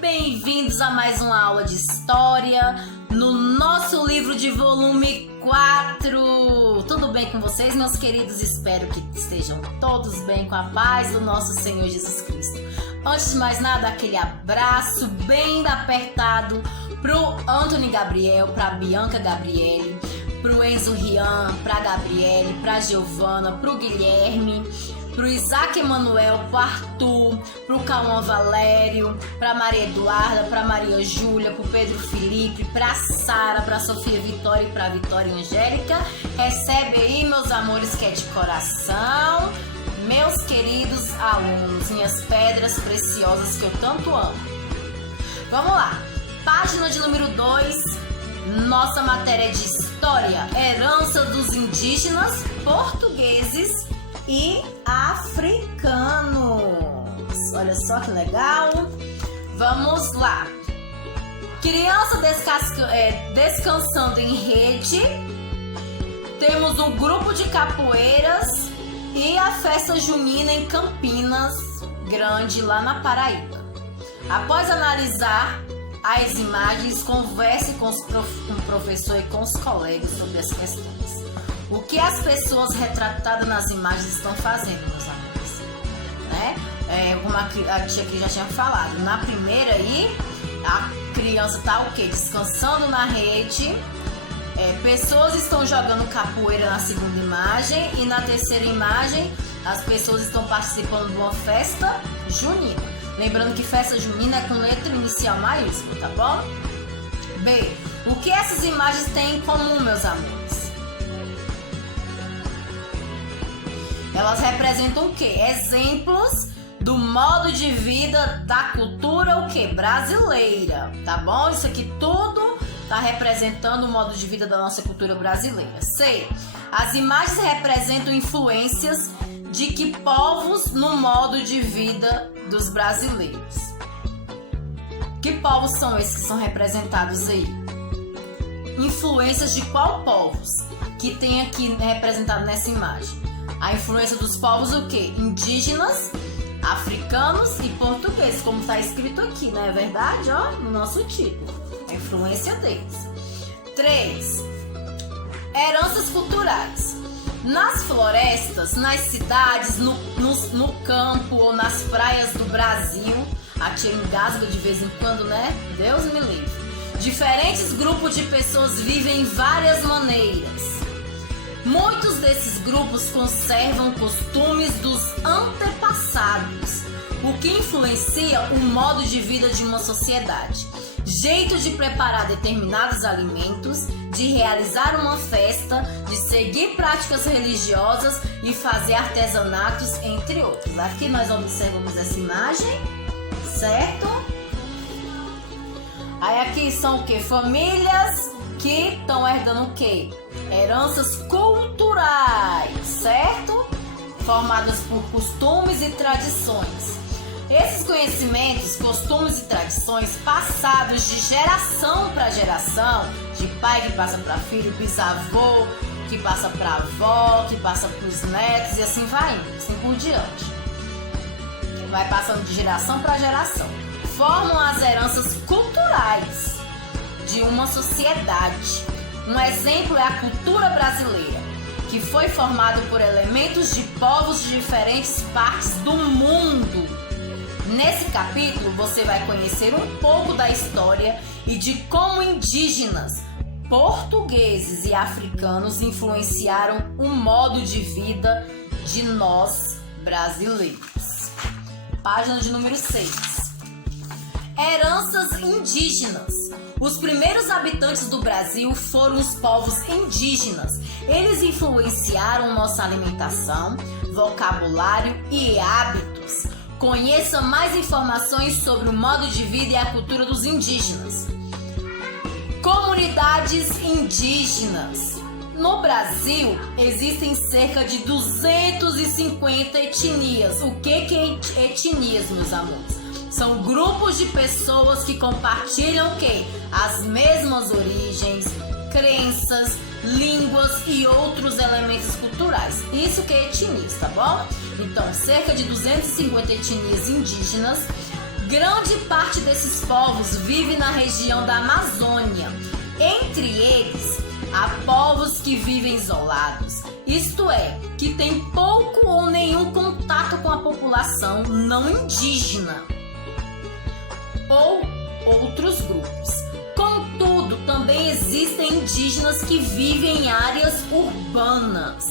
Bem-vindos a mais uma aula de História no nosso livro de volume 4. Tudo bem com vocês, meus queridos? Espero que estejam todos bem com a paz do nosso Senhor Jesus Cristo. Antes de mais nada, aquele abraço bem apertado pro Antônio Gabriel, pra Bianca Gabriele, pro Enzo Rian, pra Gabriele, pra Giovana, pro Guilherme, pro Isaac Emanuel, pro Arthur, pro Cauã Valério, pra Maria Eduarda, pra Maria Júlia, pro Pedro Felipe, pra Sara, pra Sofia Vitória e pra Vitória Angélica. Recebe aí, meus amores, que é de coração, meus queridos alunos, minhas pedras preciosas que eu tanto amo. Vamos lá, página de número 2, nossa matéria de História, herança dos indígenas, portugueses e africanos. Olha só que legal. Vamos lá. Criança descansando em rede. Temos um grupo de capoeiras e a festa junina em Campinas Grande, lá na Paraíba. Após analisar as imagens, converse com o professor e com os colegas sobre as questões. O que as pessoas retratadas nas imagens estão fazendo, meus amigos? Né? Como a tia aqui já tinha falado. Na primeira aí, a criança está o quê? Descansando na rede. Pessoas estão jogando capoeira na segunda imagem. E na terceira imagem, as pessoas estão participando de uma festa junina. Lembrando que festa junina é com letra inicial maiúscula, tá bom? B. O que essas imagens têm em comum, meus amores? Elas representam o quê? Exemplos do modo de vida da cultura o quê? Brasileira, tá bom? Isso aqui tudo tá representando o modo de vida da nossa cultura brasileira. C. As imagens representam influências de que povos no modo de vida dos brasileiros. Que povos são esses que são representados aí? Influências de qual povos que tem aqui representado nessa imagem? A influência dos povos o quê? Indígenas, africanos e portugueses, como está escrito aqui, não é verdade? Ó, no nosso título. A influência deles. 3. Heranças culturais. Nas florestas, nas cidades, no campo ou nas praias do Brasil, a tia engasga de vez em quando, né? Deus me livre. Diferentes grupos de pessoas vivem em várias maneiras. Muitos desses grupos conservam costumes dos antepassados, o que influencia o modo de vida de uma sociedade. Jeito de preparar determinados alimentos, de realizar uma festa, de seguir práticas religiosas e fazer artesanatos, entre outros. Aqui nós observamos essa imagem, certo? Aí aqui são o que? Famílias que estão herdando o quê? Heranças culturais, certo? Formadas por costumes e tradições. Esses conhecimentos, costumes e tradições passados de geração para geração, de pai que passa para filho, bisavô que passa para avó, que passa para os netos e assim vai indo, assim por diante. Vai passando de geração para geração. Formam as heranças culturais de uma sociedade. Um exemplo é a cultura brasileira, que foi formada por elementos de povos de diferentes partes do mundo. Nesse capítulo você vai conhecer um pouco da história e de como indígenas, portugueses e africanos influenciaram o modo de vida de nós brasileiros. Página de número 6. Heranças indígenas. Os primeiros habitantes do Brasil foram os povos indígenas. Eles influenciaram nossa alimentação, vocabulário e hábitos. Conheça mais informações sobre o modo de vida e a cultura dos indígenas. Comunidades indígenas. No Brasil, existem cerca de 250 etnias. O que é etnias, meus amores? São grupos de pessoas que compartilham o quê? As mesmas origens, crenças, línguas e outros elementos culturais. Isso que é etnias, tá bom? Então, cerca de 250 etnias indígenas Grande parte desses povos vive na região da Amazônia. Entre eles, há povos que vivem isolados, isto é, que têm pouco ou nenhum contato com a população não indígena ou outros grupos. Contudo, também existem indígenas que vivem em áreas urbanas,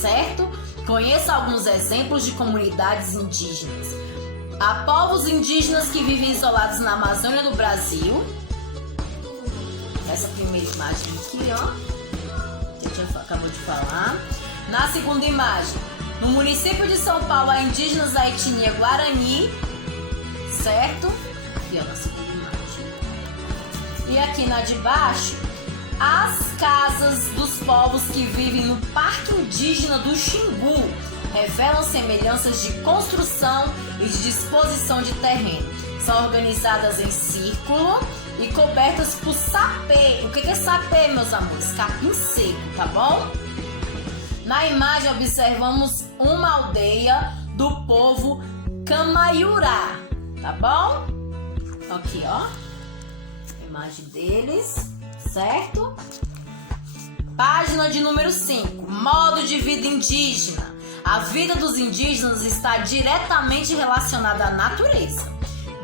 certo? Conheça alguns exemplos de comunidades indígenas. Há povos indígenas que vivem isolados na Amazônia do Brasil. Essa primeira imagem aqui, ó, que a gente acabou de falar. Na segunda imagem, no município de São Paulo, há indígenas da etnia Guarani, certo? Aqui, ó, na segunda imagem. E aqui na de baixo, as casas dos povos que vivem no Parque Indígena do Xingu revelam semelhanças de construção e de disposição de terreno. São organizadas em círculo e cobertas por sapê. O que é sapê, meus amores? Capim seco, tá bom? Na imagem observamos uma aldeia do povo Camaiurá, tá bom? Aqui, ó, a imagem deles, certo? Página de número 5, modo de vida indígena. A vida dos indígenas está diretamente relacionada à natureza.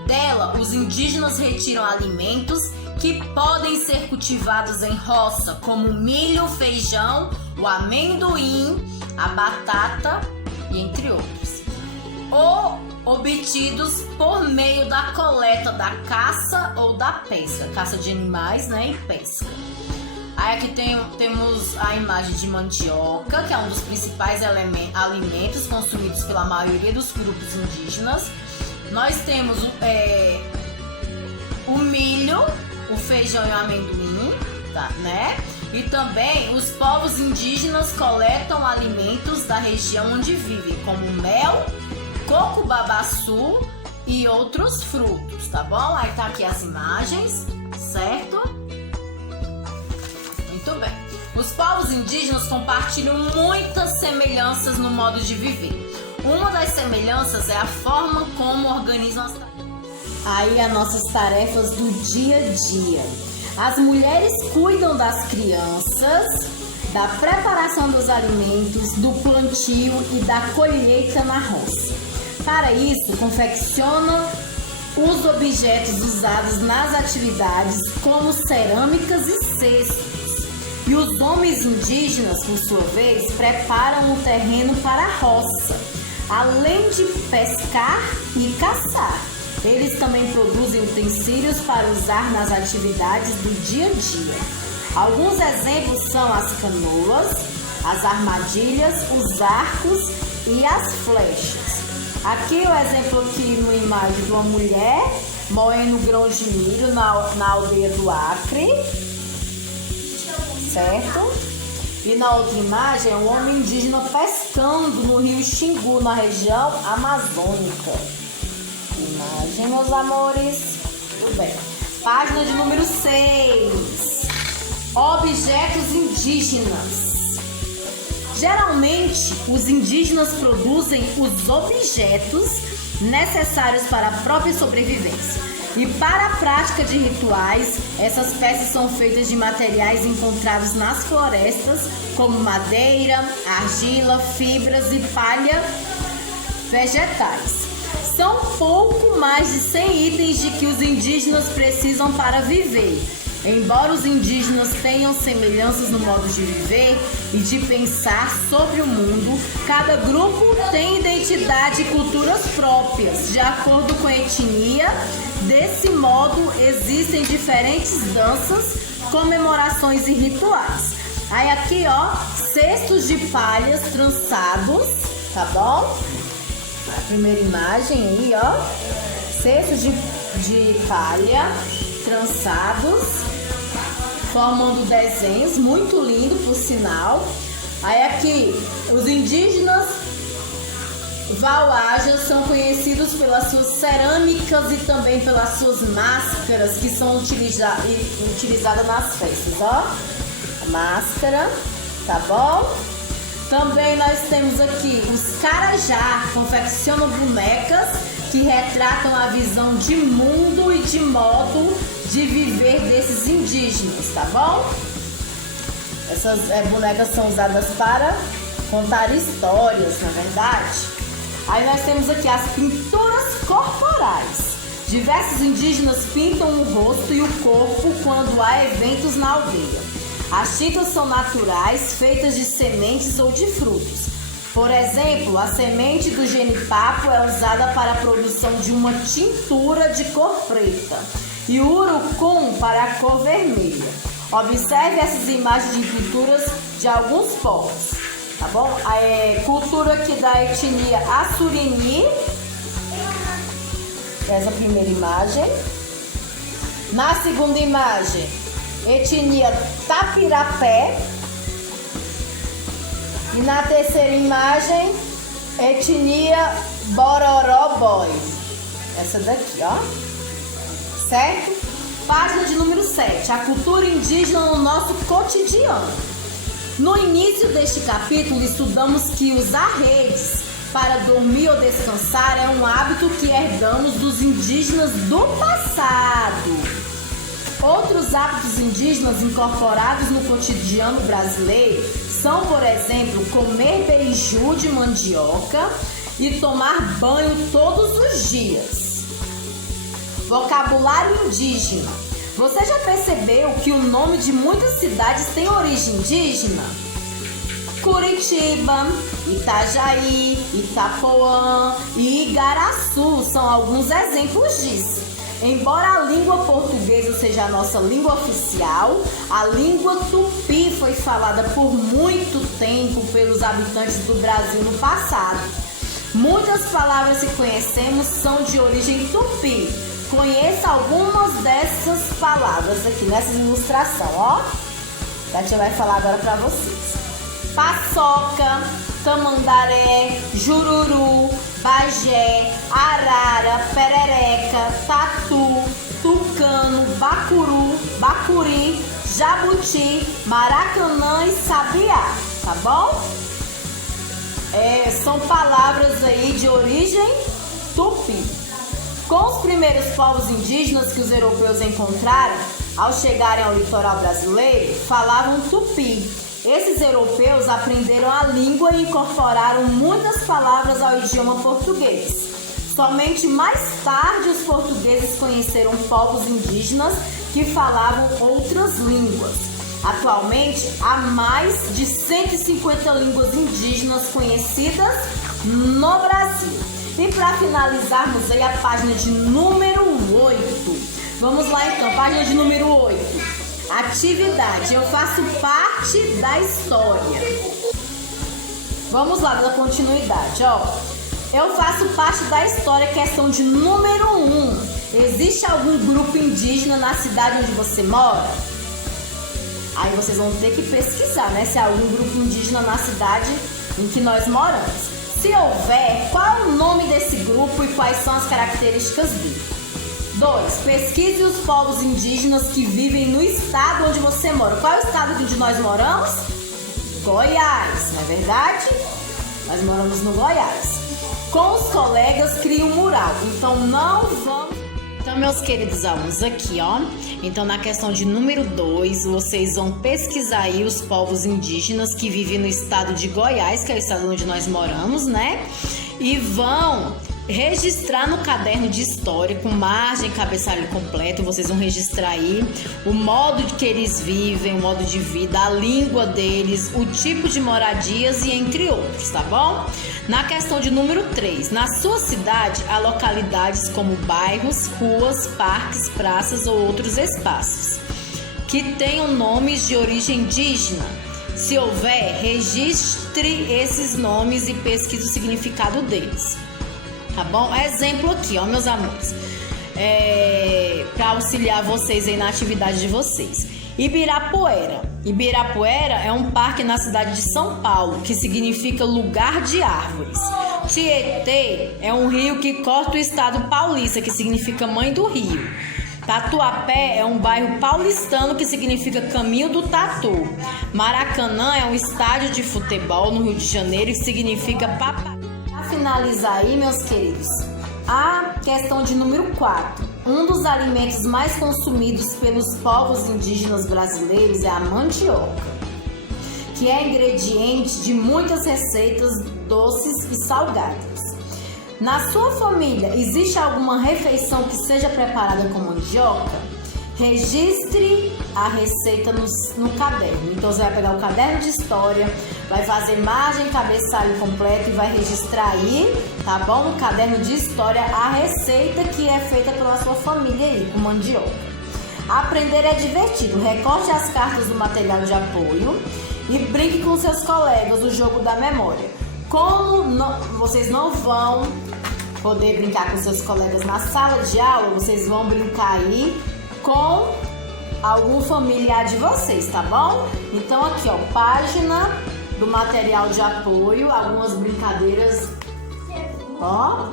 Dela, os indígenas retiram alimentos que podem ser cultivados em roça, como o milho, o feijão, o amendoim, a batata e entre outros, ou obtidos por meio da coleta da caça ou da pesca, caça de animais, né, e pesca. Aí aqui temos a imagem de mandioca, que é um dos principais alimentos consumidos pela maioria dos grupos indígenas. Nós temos o milho, o feijão e o amendoim, tá, né? E também os povos indígenas coletam alimentos da região onde vivem, como mel, coco babaçu e outros frutos, tá bom? Aí tá aqui as imagens, certo? Muito bem. Os povos indígenas compartilham muitas semelhanças no modo de viver. Uma das semelhanças é a forma como organizam as tarefas. Aí as nossas tarefas do dia a dia. As mulheres cuidam das crianças, da preparação dos alimentos, do plantio e da colheita na roça. Para isso, confeccionam os objetos usados nas atividades, como cerâmicas e cestos. E os homens indígenas, por sua vez, preparam o terreno para a roça, além de pescar e caçar. Eles também produzem utensílios para usar nas atividades do dia a dia. Alguns exemplos são as canoas, as armadilhas, os arcos e as flechas. Aqui o exemplo aqui no imagem de uma mulher moendo grãos de milho na aldeia do Acre, certo? E na outra imagem é um homem indígena pescando no rio Xingu, na região amazônica. Imagem, meus amores. Tudo bem. Página de número 6. Objetos indígenas. Geralmente, os indígenas produzem os objetos necessários para a própria sobrevivência. E para a prática de rituais, essas peças são feitas de materiais encontrados nas florestas, como madeira, argila, fibras e palha vegetais. São pouco mais de 100 itens de que os indígenas precisam para viver. Embora os indígenas tenham semelhanças no modo de viver e de pensar sobre o mundo, cada grupo tem identidade e culturas próprias, de acordo com a etnia. Desse modo, existem diferentes danças, comemorações e rituais. Aí aqui, ó, cestos de palhas trançados, tá bom? A primeira imagem aí, ó, cestos de palha trançados, formando desenhos, muito lindo por sinal. Aí aqui, os indígenas Vauajas são conhecidos pelas suas cerâmicas e também pelas suas máscaras que são utilizadas nas festas, ó. A máscara, tá bom? Também nós temos aqui os carajá, confeccionam bonecas que retratam a visão de mundo e de modo de viver desses indígenas, tá bom? Essas bonecas são usadas para contar histórias, na verdade. Aí nós temos aqui as pinturas corporais. Diversos indígenas pintam o rosto e o corpo quando há eventos na aldeia. As tintas são naturais, feitas de sementes ou de frutos. Por exemplo, a semente do genipapo é usada para a produção de uma tintura de cor preta e o urucum para a cor vermelha. Observe essas imagens de pinturas de alguns povos, tá bom? A cultura aqui da etnia Assurini. Essa primeira imagem. Na segunda imagem, etnia Tapirapé. E na terceira imagem, etnia Bororoboi. Essa daqui, ó. Certo? Página de número 7. A cultura indígena no nosso cotidiano. No início deste capítulo, estudamos que usar redes para dormir ou descansar é um hábito que herdamos dos indígenas do passado. Outros hábitos indígenas incorporados no cotidiano brasileiro são, por exemplo, comer beiju de mandioca e tomar banho todos os dias. Vocabulário indígena. Você já percebeu que o nome de muitas cidades tem origem indígena? Curitiba, Itajaí, Itapoã e Igaraçu são alguns exemplos disso. Embora a língua portuguesa seja a nossa língua oficial, a língua tupi foi falada por muito tempo pelos habitantes do Brasil no passado. Muitas palavras que conhecemos são de origem tupi. Conheça algumas dessas palavras aqui nessa ilustração, ó. A tia vai falar agora para vocês. Paçoca, tamandaré, jururu, bagé, arara, perereca, tatu, tucano, bacuru, bacuri, jabuti, maracanã e sabiá, tá bom? São palavras aí de origem tupi. Com os primeiros povos indígenas que os europeus encontraram, ao chegarem ao litoral brasileiro, falavam tupi. Esses europeus aprenderam a língua e incorporaram muitas palavras ao idioma português. Somente mais tarde os portugueses conheceram povos indígenas que falavam outras línguas. Atualmente, há mais de 150 línguas indígenas conhecidas no Brasil. E para finalizarmos aí a página de número 8. Vamos lá então, página de número 8. Atividade. Eu faço parte da história. Vamos lá, da continuidade, ó. Eu faço parte da história, questão de número 1. Existe algum grupo indígena na cidade onde você mora? Aí vocês vão ter que pesquisar, né? Se há algum grupo indígena na cidade em que nós moramos. Se houver, qual é o nome desse grupo e quais são as características dele? 2. Pesquise os povos indígenas que vivem no estado onde você mora. Qual é o estado onde nós moramos? Goiás, não é verdade? Nós moramos no Goiás. Com os colegas, crie um mural. Então, não vamos... Então, meus queridos alunos, aqui, ó. Então, na questão de número 2, vocês vão pesquisar aí os povos indígenas que vivem no estado de Goiás, que é o estado onde nós moramos, né? E vão registrar no caderno de história, com margem e cabeçalho completo. Vocês vão registrar aí o modo que eles vivem, o modo de vida, a língua deles, o tipo de moradias e entre outros, tá bom? Na questão de número 3, na sua cidade há localidades como bairros, ruas, parques, praças ou outros espaços que tenham nomes de origem indígena. Se houver, registre esses nomes e pesquise o significado deles. Tá bom? Exemplo aqui, ó, meus amores, para auxiliar vocês aí na atividade de vocês. Ibirapuera. Ibirapuera é um parque na cidade de São Paulo, que significa lugar de árvores. Tietê é um rio que corta o estado paulista, que significa mãe do rio. Tatuapé é um bairro paulistano, que significa caminho do tatu. Maracanã é um estádio de futebol no Rio de Janeiro, que significa papai. Para finalizar aí, meus queridos, A questão de número 4. Um dos alimentos mais consumidos pelos povos indígenas brasileiros é a mandioca, que é ingrediente de muitas receitas doces e salgadas. Na sua família, existe alguma refeição que seja preparada com mandioca? Registre a receita no caderno. Então você vai pegar o caderno de história, vai fazer margem, cabeçalho completo e vai registrar aí, tá bom? No caderno de história a receita que é feita pela sua família aí, com mandioca. Aprender é divertido. Recorte as cartas do material de apoio e brinque com seus colegas o jogo da memória. Como vocês não vão poder brincar com seus colegas na sala de aula, vocês vão brincar aí com algum familiar de vocês, tá bom? Então aqui, ó, página do material de apoio, algumas brincadeiras, ó,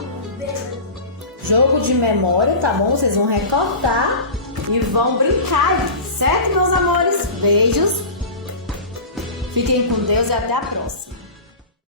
jogo de memória, tá bom? Vocês vão recortar e vão brincar aí, certo, meus amores? Beijos, fiquem com Deus e até a próxima.